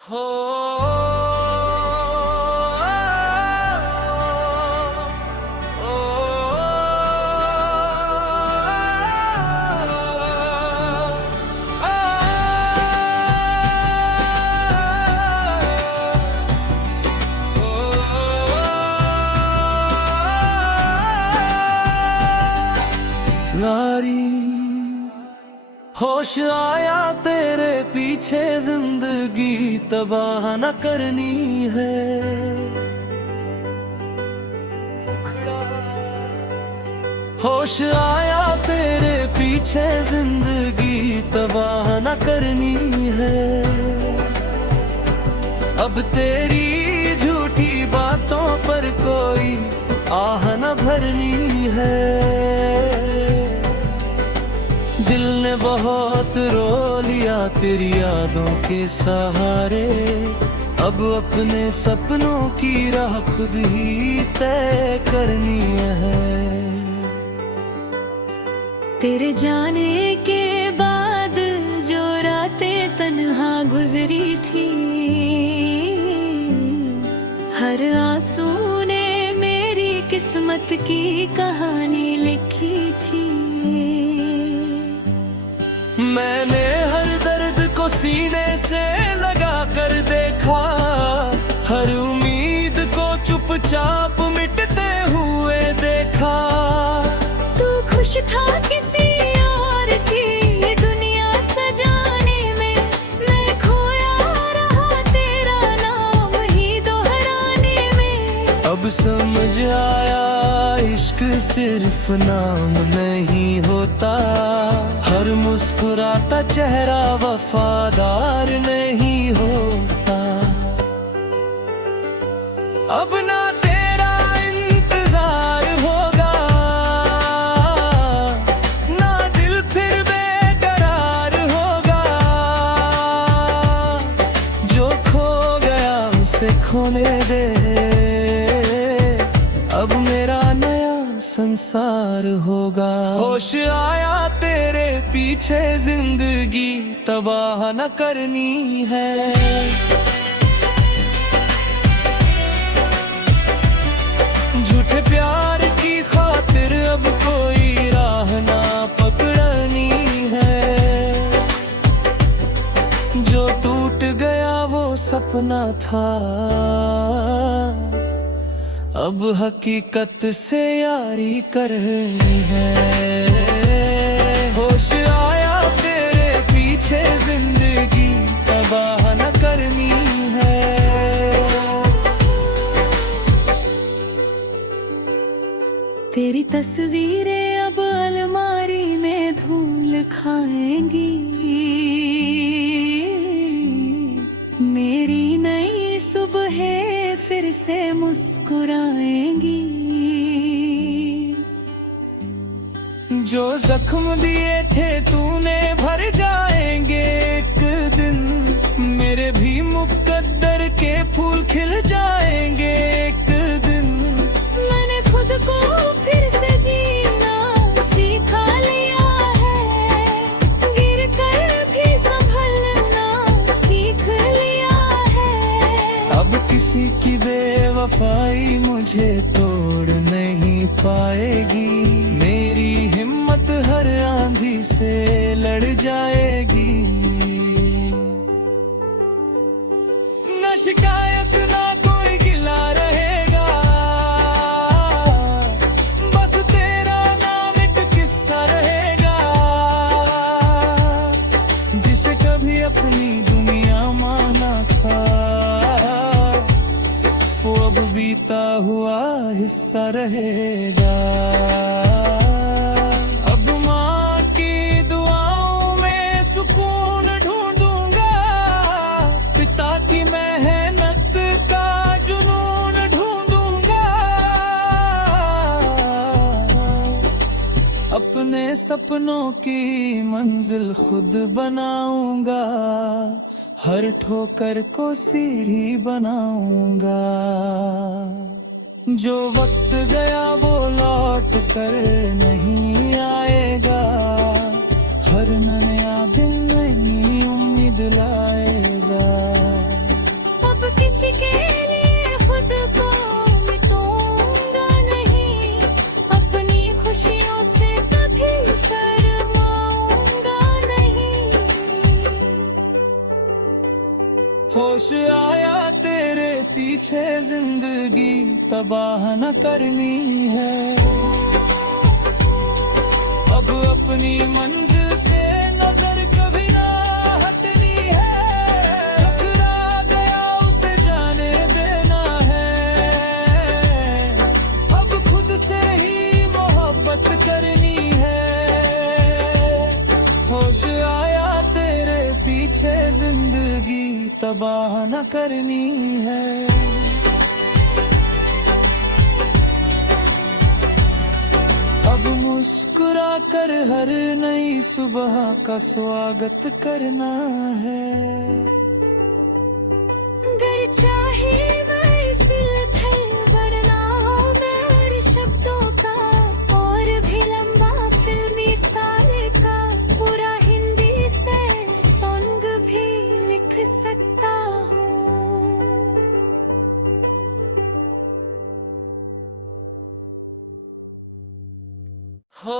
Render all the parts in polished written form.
हो यारी होश आया तेरे पीछे जिंदगी तबाह न करनी है। होश आया तेरे पीछे जिंदगी तबाह न करनी है। अब तेरी झूठी बातों पर कोई आह न भरनी है। दिल ने बहुत रो लिया तेरी यादों के सहारे, अब अपने सपनों की राह खुद ही तय करनी है। तेरे जाने के बाद जो रातें तन्हा गुजरी थी, हर आंसू ने मेरी किस्मत की कहानी लिखी थी। मैंने हर दर्द को सीने से लगा कर देखा, हर उम्मीद को चुपचाप मिटते हुए देखा। तू खुश था किसी और की दुनिया सजाने में, मैं खोया रहा तेरा नाम ही दोहराने में। अब समझ आया इश्क सिर्फ नाम नहीं होता, हर मुस्कुराता चेहरा वफादार नहीं होता। अब ना तेरा इंतजार होगा, ना दिल फिर बेकरार होगा। जो खो गया उसे खोने दे, अब मेरा नया संसार होगा। होश आया तेरे पीछे जिंदगी तबाह न करनी है। झूठे प्यार की खातिर अब कोई राह ना पकड़नी है। जो टूट गया वो सपना था, अब हकीकत से यारी करनी है। होश आया तेरे पीछे जिंदगी तबाह न करनी है। तेरी तस्वीरें अब अलमारी में धूल खाएंगी, मेरी नई सुबह फिर से मुस्कुराएंगी। जो जख्म दिए थे तूने भर जाएंगे एक दिन, मेरे भी मुकद्दर के फूल खिल जाएंगे एक दिन। मैंने खुद को फिर से जीना सीखा लिया है, गिर कर भी संभलना सीख लिया है। अब किसी की बेवफाई मुझे तोड़ नहीं पाएगी, मेरी हिम्मत हर आंधी से लड़ जाएगी। न शिकायत ना कोई गिला रहेगा, बस तेरा नाम एक किस्सा रहेगा। जिसे कभी अपनी दुनिया माना था, वो अब बीता हुआ हिस्सा रहेगा। अब माँ की दुआओं में सुकून ढूंढूंगा, पिता की मेहनत का जुनून ढूंढूंगा। अपने सपनों की मंजिल खुद बनाऊंगा, हर ठोकर को सीढ़ी बनाऊंगा। जो वक्त गया वो लौट कर नहीं आएगा, हर नया दिन नई उम्मीद लाएगा। होश आया तेरे पीछे जिंदगी तबाह न करनी है। अब अपनी मंजिल से नजर कभी ना हटनी है। टकरा गया उसे जाने देना है। अब खुद से ही मोहब्बत करनी है। होश आया तेरे पीछे जिंदगी तबाह न करनी है। अब मुस्कुरा कर हर नई सुबह का स्वागत करना है। अगर चाहे मैं सिलसिल बढ़ना मेरे शब्दों का और भी लंबा फिल्मी स्टाइल का पूरा हिंदी से सॉन्ग भी लिख सकता हूँ। हो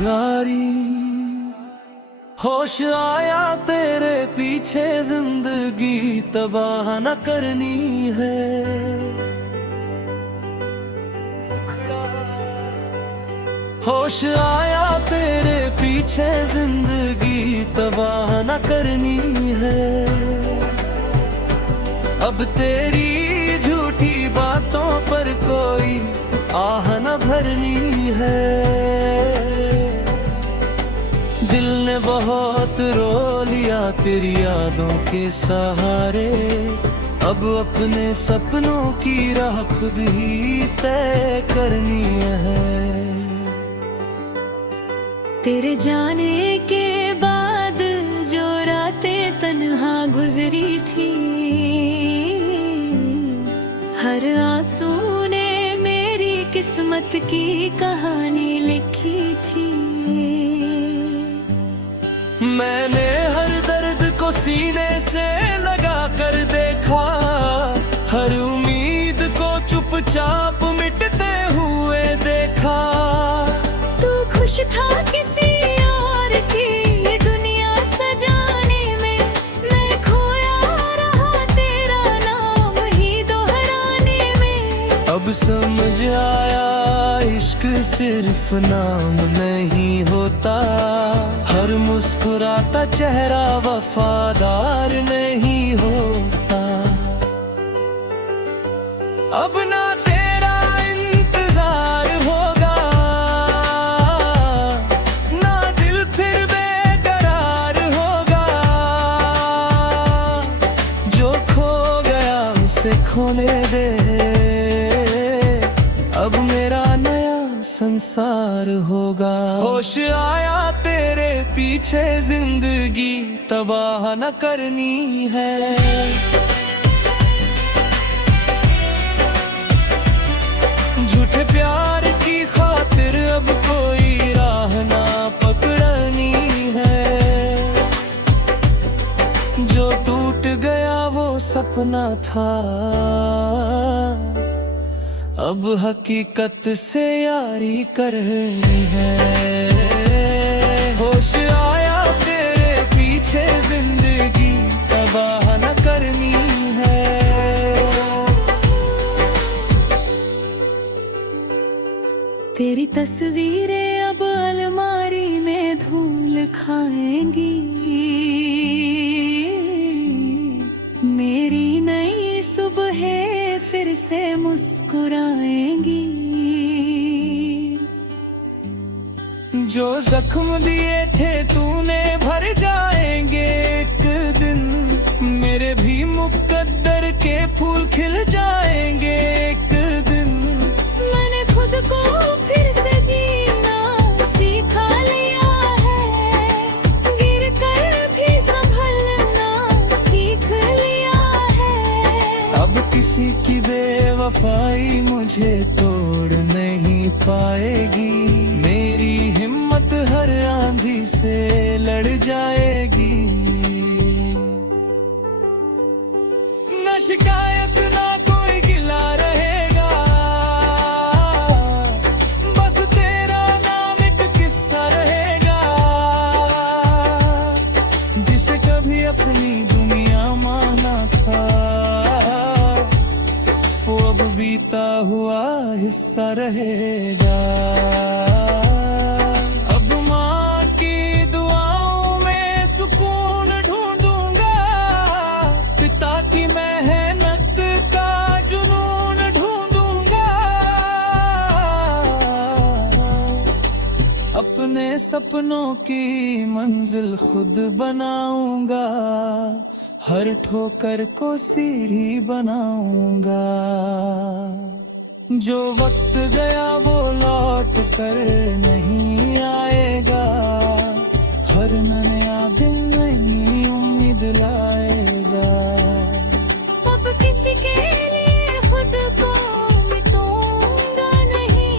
यारी होश आया तेरे पीछे जिंदगी तबाह न करनी है। होश आया तेरे पीछे जिंदगी तबाह न करनी है। अब तेरी झूठी बातों पर कोई आह न भरनी है। दिल ने बहुत रो लिया तेरी यादों के सहारे। अब अपने सपनों की राह खुद ही तय करनी है। तेरे जाने के बाद जो रातें तन्हा गुजरी थी, हर आंसू ने मेरी किस्मत की कहानी लिखी थी। मैंने हर दर्द को सीने से लगा कर देखा, हर उम्मीद को चुपचाप मिटते हुए देखा। तू खुश था किसी और की दुनिया सजाने में, मैं खोया रहा तेरा नाम ही दोहराने में। अब समझ आया इश्क सिर्फ नाम नहीं होता, हर मुस्कुराता चेहरा वफादार नहीं होता। अब ना तेरा इंतजार होगा, ना दिल फिर बेकरार होगा। जो खो गया उसे खोने दे, अब मेरा नया संसार होगा। होश आया तेरे पीछे जिंदगी तबाह न करनी है। झूठे प्यार की खातिर अब कोई राह ना पकड़नी है। जो टूट गया वो सपना था, अब हकीकत से यारी करनी है। होश आया तेरे पीछे जिंदगी तबाह न करनी है। तेरी तस्वीरें अब अलमारी में धूल खाएंगी, मेरी नई सुबह फिर से मुस्कुराएंगी। जो जख्म दिए थे तूने भर जाएंगे एक दिन, मेरे भी मुकद्दर के फूल खिल जाएंगे एक दिन। मैंने खुद को फिर से जीना सीखा लिया है, गिर कर भी संभलना सीख लिया है। अब किसी की बेवफाई मुझे तोड़ नहीं पाएगी। मेरी हिम्मत हर आंधी से लड़ जाएगी। न शिकायत ना कोई गिला रहेगा, बस तेरा नाम एक किस्सा रहेगा। जिसे कभी अपनी दुनिया माना था, वो अब बीता हुआ हिस्सा रहेगा। अब माँ की दुआओं में सुकून ढूंढूंगा, पिता की मेहनत का जुनून ढूंढूंगा। अपने सपनों की मंजिल खुद बनाऊंगा, हर ठोकर को सीढ़ी बनाऊंगा। जो वक्त गया वो लौट कर नहीं आएगा, हर नया दिन नई उम्मीद लाएगा। अब किसी के लिए खुद को मिटूंगा नहीं,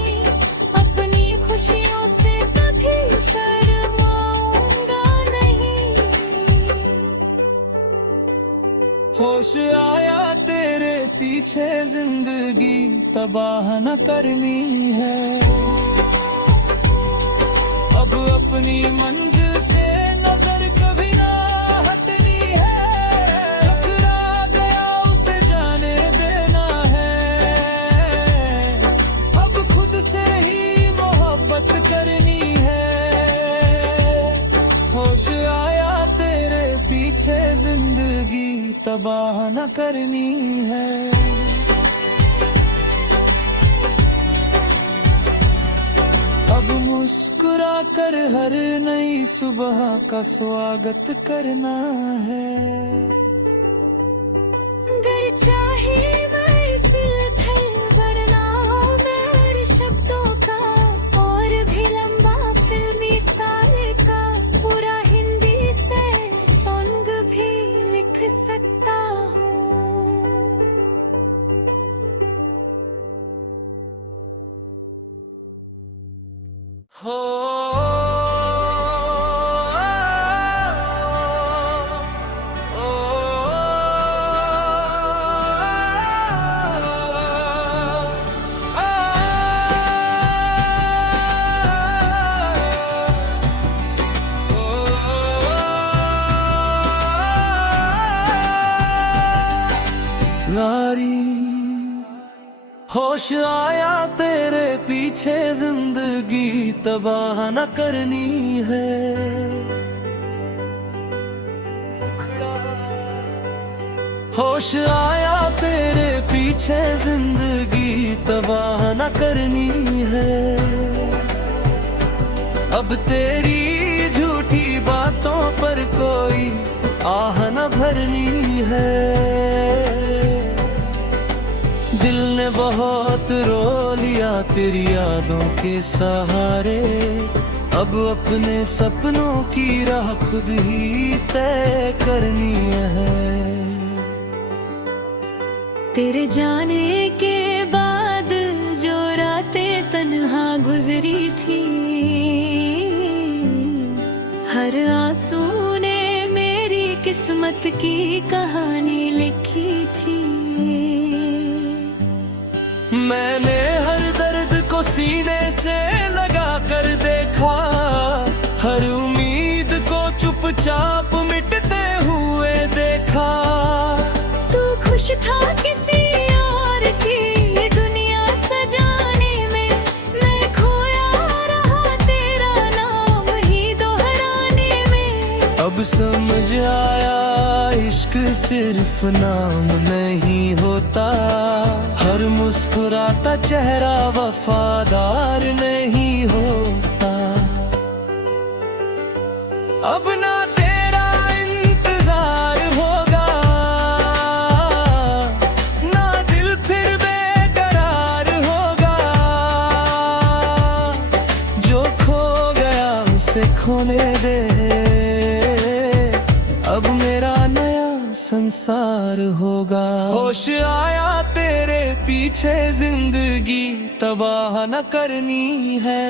अपनी खुशियों से कभी शर्माऊंगा नहीं। होश आया तेरे पीछे जिंदगी तबाह न करनी है। अब अपनी मंजिल से नजर कभी ना हटनी है। टकरा गया उसे जाने देना है, अब खुद से ही मोहब्बत करनी है। होश आया तेरे पीछे जिंदगी तबाह न करनी है। अब मुस्कुरा कर हर नई सुबह का स्वागत करना है। अगर चाहे मैं सिलसिल बढ़ना हो मेरे शब्दों का, और भी लंबा फिल्मी स्टाइल का, पूरा हिंदी से सॉन्ग भी लिख सकता हूँ। हो यारी होश आया तेरे पीछे जिंदगी तबाह न करनी है। होश आया तेरे पीछे जिंदगी तबाह न करनी है। अब तेरी झूठी बातों पर कोई आह न भरनी है। दिल ने बहुत रो लिया तेरी यादों के सहारे, अब अपने सपनों की राह खुद ही तय करनी है। तेरे जाने के बाद जो रातें तन्हा गुजरी थी, हर आंसू ने मेरी किस्मत की कहानी लिखी थी। मैंने हर दर्द को सीने से लगा कर देखा, हर उम्मीद को चुपचाप मिटते हुए देखा। तू खुश था किसी और की दुनिया सजाने में, मैं खोया रहा तेरा नाम ही दोहराने में। अब समझ आया इश्क सिर्फ नाम नहीं होता, हर मुस्कुराता चेहरा वफादार नहीं होता। अब ना तेरा इंतजार होगा, ना दिल फिर बेकरार होगा। जो खो गया उसे खोने दे, अब मेरा नया संसार होगा। होश आया तेरे पीछे जिंदगी तबाह न करनी है।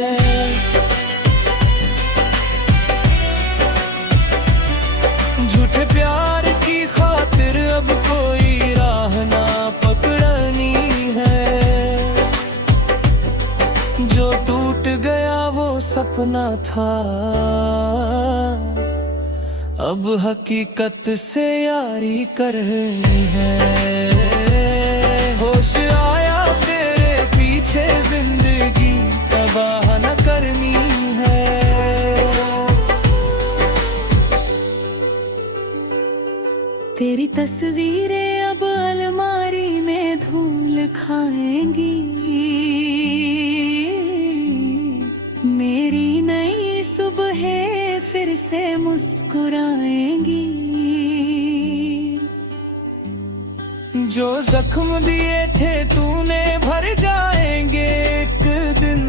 झूठे प्यार की खातिर अब कोई राह ना पकड़नी है। जो टूट गया वो सपना था, अब हकीकत से यारी करनी है। होश आया तेरे पीछे जिंदगी तबाह न करनी है। तेरी तस्वीरें अब अलमारी में धूल खाएंगी। मेरी नई सुबह फिर से मुस्कुराएंगी। जो जख्म दिए थे तूने भर जाएंगे एक दिन।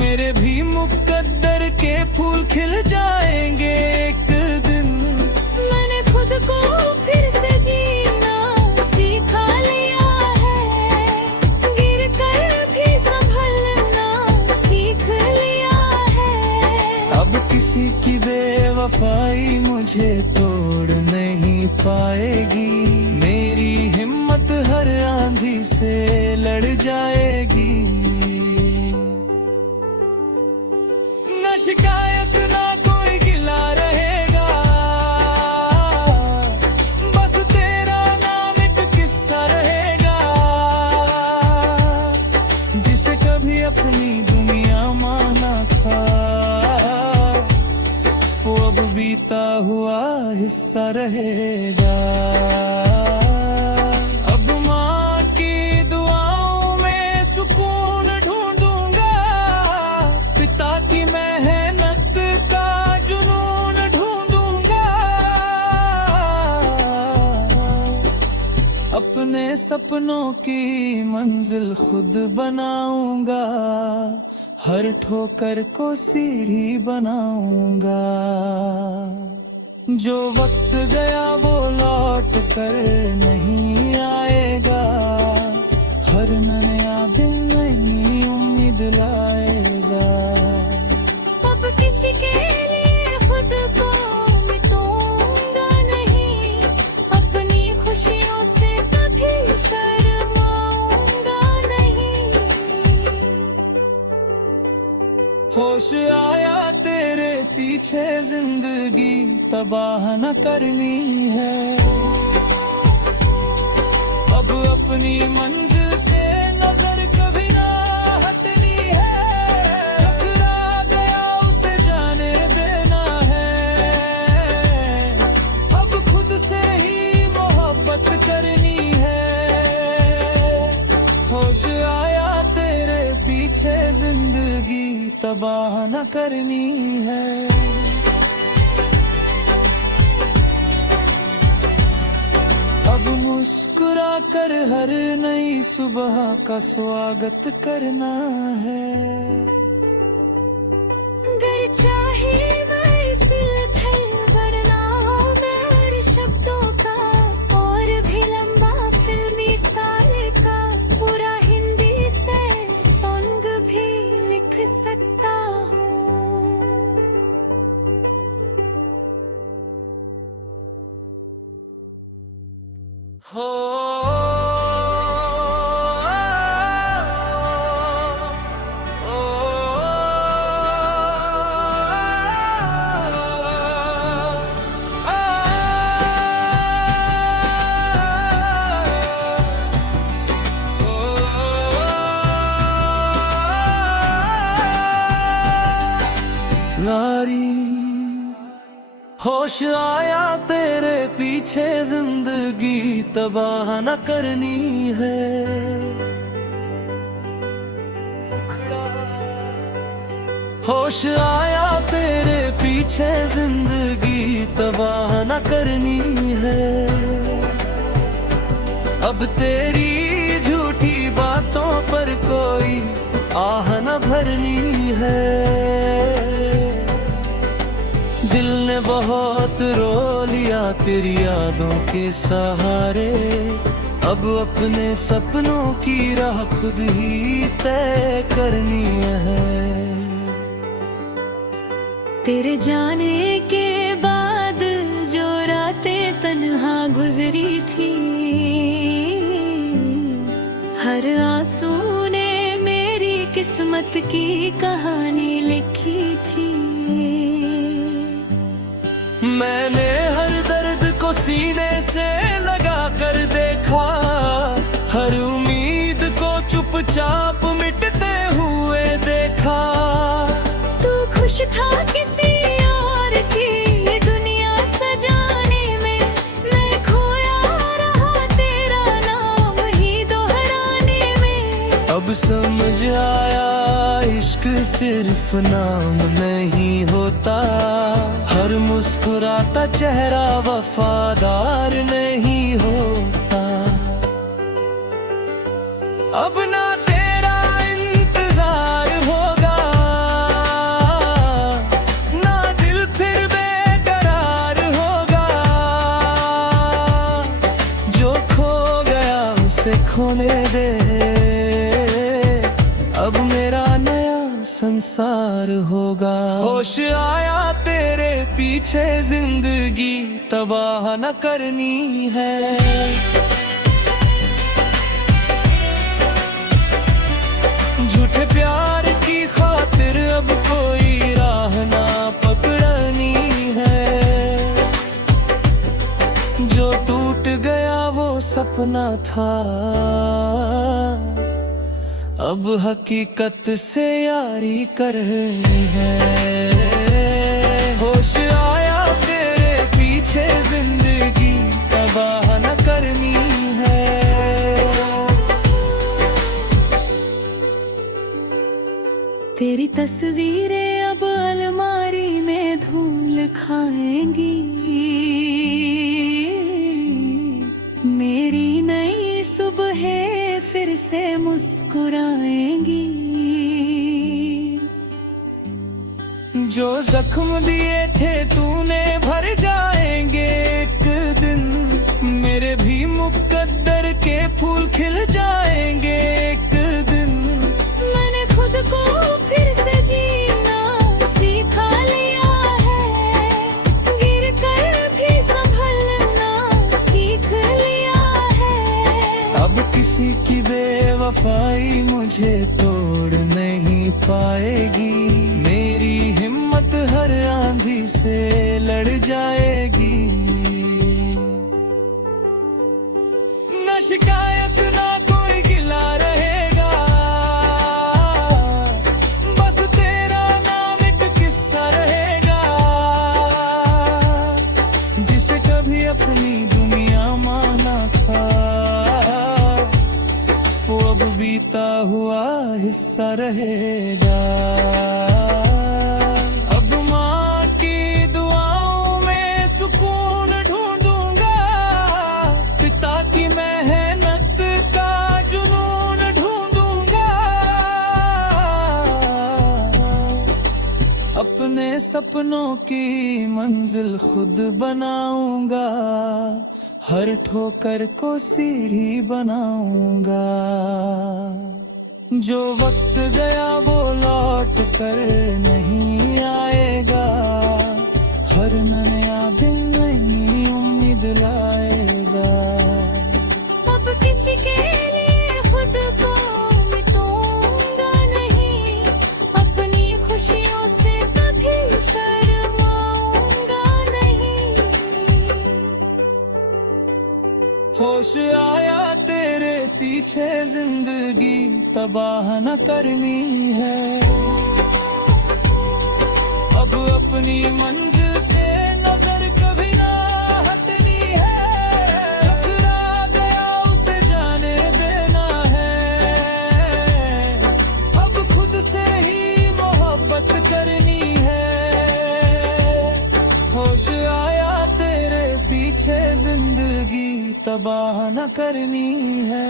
मेरे भी मुकद्दर के फूल खिल जाएंगे एक दिन। मैंने खुद को फिर से जीना सीखा लिया है। गिर कर भी संभलना सीख लिया है। अब किसी की बेवफाई मुझे तोड़ नहीं पाएगी। मेरी हिम्मत हर आंधी से लड़ जाएगी। न शिकायत ना कोई गिला रहेगा। बस तेरा नाम एक किस्सा रहेगा। जिसे कभी अपनी दुनिया माना था, वो अब बीता हुआ हिस्सा रहेगा। अब माँ की दुआओं में सुकून ढूंढूंगा। पिता की मेहनत का जुनून ढूंढूंगा। अपने सपनों की मंजिल खुद बनाऊंगा। हर ठोकर को सीढ़ी बनाऊंगा। जो वक्त गया वो लौट कर नहीं आएगा। हर नया दिन नई उम्मीद लाएगा। अब किसी के लिए खुद को मिटाऊंगा नहीं। अपनी खुशियों से कभी शर्माऊंगा नहीं। होश आया तेरे पीछे जिंदगी तबाह न करनी है। अब अपनी मंजिल से नजर कभी ना हटनी है। टकरा गया उसे जाने देना है। अब खुद से ही मोहब्बत करनी है। होश आया तेरे पीछे जिंदगी तबाह न करनी है। अब मुस्कुरा कर हर नई सुबह का स्वागत करना है। गर चाहे मैं सिलसिल बढ़ना हो मेरे शब्दों का। और भी लंबा फिल्मी स्टाइल का। पूरा हिंदी से सॉन्ग भी लिख सकता हूँ। हो यारी होश आया तेरे पीछे जिंदगी तबाह न करनी है। होश आया तेरे पीछे जिंदगी तबाह न करनी है। अब तेरी झूठी बातों पर कोई आह न भरनी है। दिल ने ने बहुत रो लिया तेरी यादों के सहारे, अब अपने सपनों की राह खुद ही तय करनी है। तेरे जाने के बाद जो रातें तन्हा गुजरी थी, हर आंसू ने मेरी किस्मत की कहानी लिखी थी। मैंने हर दर्द को सीने से लगा कर देखा, हर उम्मीद को चुपचाप मिटते हुए देखा। तू खुश था किसी और की ये दुनिया सजाने में, मैं खोया रहा तेरा नाम ही दोहराने में। अब समझ आया इश्क सिर्फ नाम नहीं होता, हर मुस्कुराता चेहरा वफादार नहीं होता। अब ना तेरा इंतजार होगा, ना दिल फिर बेकरार होगा। जो खो गया उसे खोने दे, अब मेरा नया संसार होगा। होश आया तेरे पीछे जिंदगी तबाह न करनी है। झूठे प्यार की खातिर अब कोई राह ना पकड़नी है। जो टूट गया वो सपना था, अब हकीकत से यारी करनी है। होश आया तेरे पीछे जिंदगी तबाह न करनी है। तेरी तस्वीरें अब अलमारी में धूल खाएंगी, मेरी नई सुबह फिर से मुस्कुराएंगी। जो जख्म दिए थे तूने भर जाएंगे एक दिन, मेरे भी मुकद्दर के फूल खिल जाएंगे एक दिन। मैंने खुद को फिर से जीना सीखा लिया है, गिर कर भी संभलना सीख लिया है। अब किसी की बेवफाई मुझे तोड़ नहीं पाएगी, मेरी हिम्मत हर आंधी से लड़ जाएगी। न शिकायत ना कोई गिला रहेगा, बस तेरा नाम एक किस्सा रहेगा। जिसे कभी अपनी दुनिया माना था, वो अब बीता हुआ हिस्सा रहेगा। अब माँ की दुआओं में सुकून ढूंढूंगा, पिता की मेहनत का जुनून ढूंढूंगा। अपने सपनों की मंजिल खुद बनाऊंगा, हर ठोकर को सीढ़ी बनाऊंगा। जो वक्त गया वो लौट कर नहीं आएगा, हर नया दिन नई उम्मीद लाएगा। अब किसी के लिए खुद को मिटूंगा नहीं, अपनी खुशियों से कभी शर्माऊंगा नहीं। होश आया तेरे पीछे जिंदगी तबाह न करनी है। अब अपनी मंजिल से नजर कभी ना हटनी है। टकरा गया उसे जाने देना है, अब खुद से ही मोहब्बत करनी है। होश आया तेरे पीछे जिंदगी तबाह न करनी है।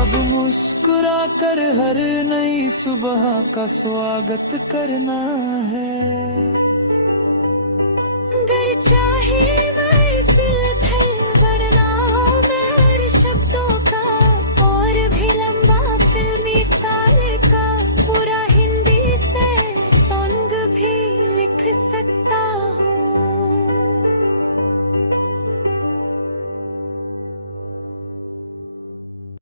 अब मुस्कुरा कर हर नई सुबह का स्वागत करना है।